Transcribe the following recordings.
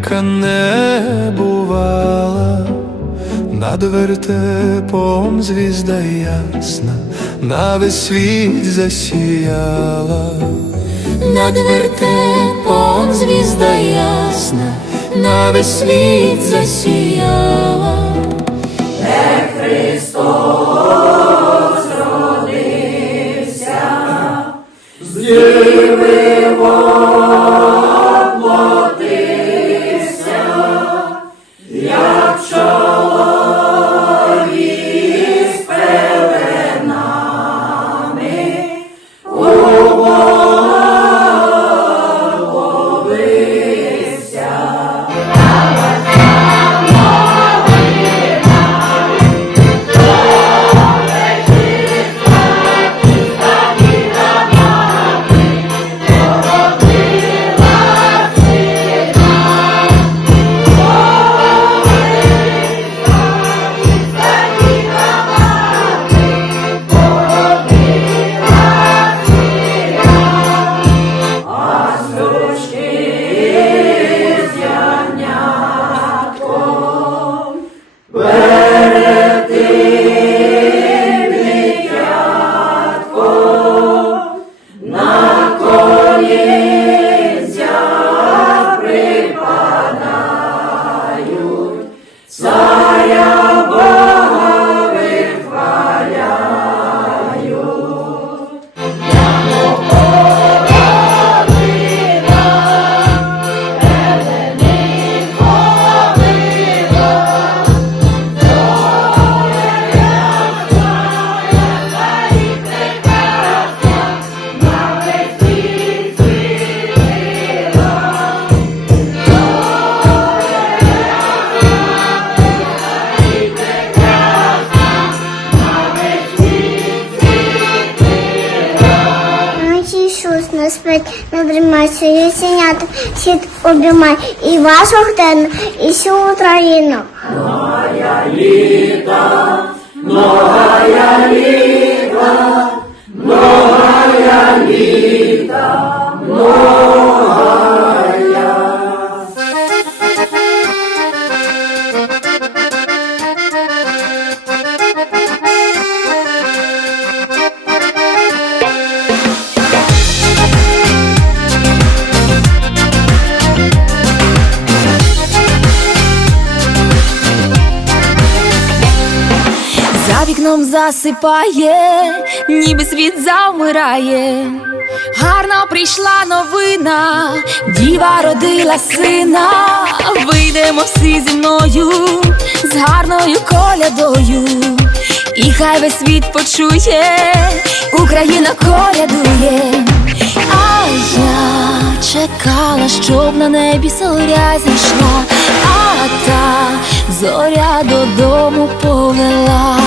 яка не бувала, над вертепом звізда ясна, на весь світ засіяла. Над вертепом звізда ясна, на весь світ засіяла. Ночі Спить, не дрімається, ясенята світ обіймай і вашу хтену, і всю Україну. За вікном засипає, ніби світ завмирає. Гарно прийшла новина, діва родила сина. Вийдемо всі зі мною з гарною колядою. І хай весь світ почує, Україна колядує. А я чекала, щоб на небі зоря зійшла, а та зоря додому повела.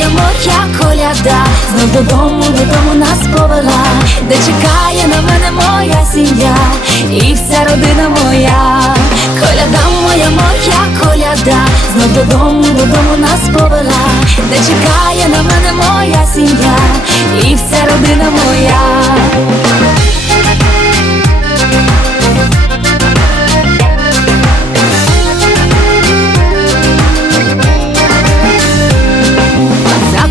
Моя, моя коляда, знов додому, додому нас повела, де чекає на мене моя сім'я? І вся родина моя. Коляда моя, моя коляда, знов додому, додому нас повела, де чекає на мене моя сім'я? І вся родина моя.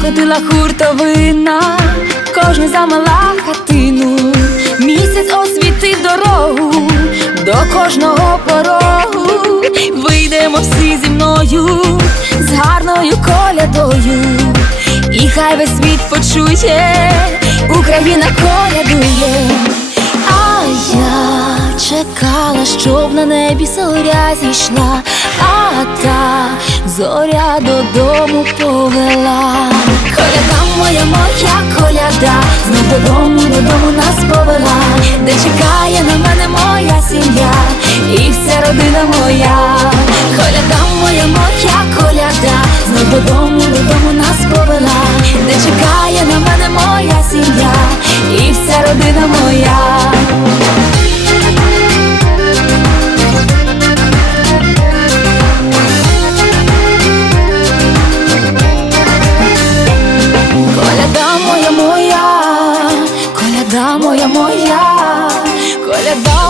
Закотила хуртовина, кожен замала хатину, місяць освітив дорогу до кожного порогу. Вийдемо всі зі мною з гарною колядою, і хай весь світ почує, Україна колядує. А я чекала, щоб на небі зоря зійшла, а та зоря додому повела. Коляда моя, моя коляда, знов додому, додому нас повела, де чекає на мене моя сім'я і вся родина моя. Коляда моя, моя коляда, знов додому, додому нас повела, де чекає на мене моя сім'я і вся родина моя.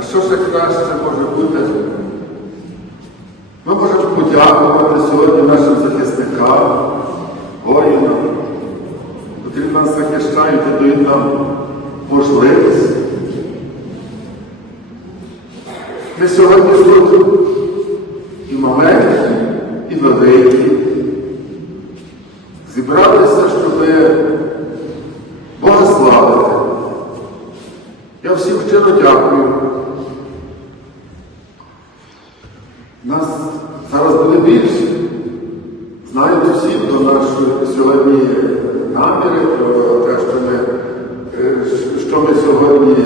А що ще краще може бути? Ми можемо подякувати сьогодні нашим захисникам, воїнам, котрі нас захищають і дають нам можливість. Ми сьогодні тут наші сьогодні наміри, те, що ми, е, що ми сьогодні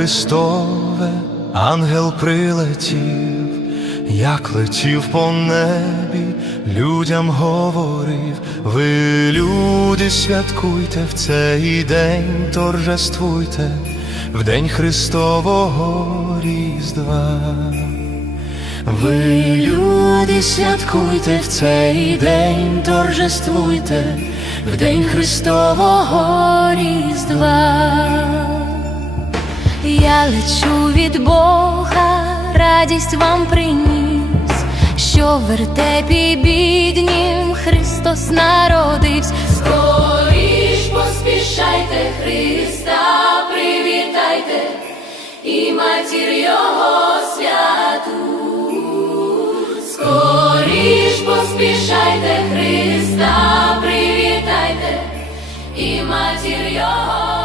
Христове, ангел прилетів, як летів по небі, людям говорив, ви, люди, святкуйте в цей день, торжествуйте в день Христового Різдва. Ви, люди, святкуйте в цей день, торжествуйте в день Христового Різдва. Я лечу від Бога, радість вам приніс, що в вертепі біднім Христос народився. Скоріш поспішайте Христа, привітайте і матір Його святу. Скоріш поспішайте Христа, привітайте і матір Його